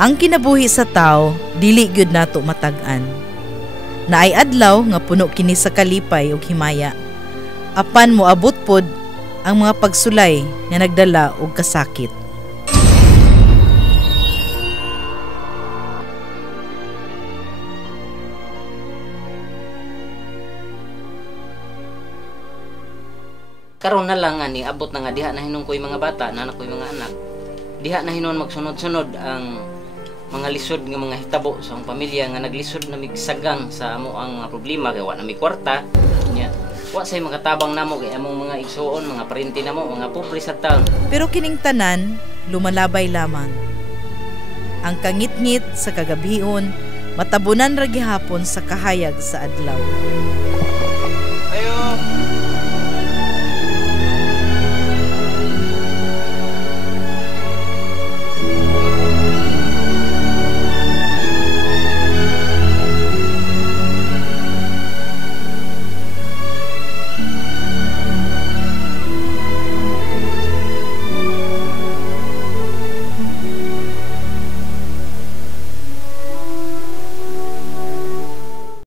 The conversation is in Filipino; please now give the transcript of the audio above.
Ang kinabuhi sa tao dili gyud nato matag-an. Naay adlaw nga puno kini sa kalipay ug himaya. Apan moabot pod ang mga pagsulay nga nagdala og kasakit. Karon na lang ani abot na nga diha na hinon ko'y mga bata, nanak ko'y mga anak. Diha na hinon magsunod-sunod ang mga lisod nga mga hitabo sa akong pamilya nga naglisod na migsagang sa amo ang mga problema kay wa na mi kwarta. Nya, wa say makatabang namo kay among mga igsuon, mga parente namo, mga pobre sa taon. Pero kining tanan lumalabay lamang. Ang kangit-ngit sa kagabihon matabunan ra gihapon sa kahayag sa adlaw. Ayo.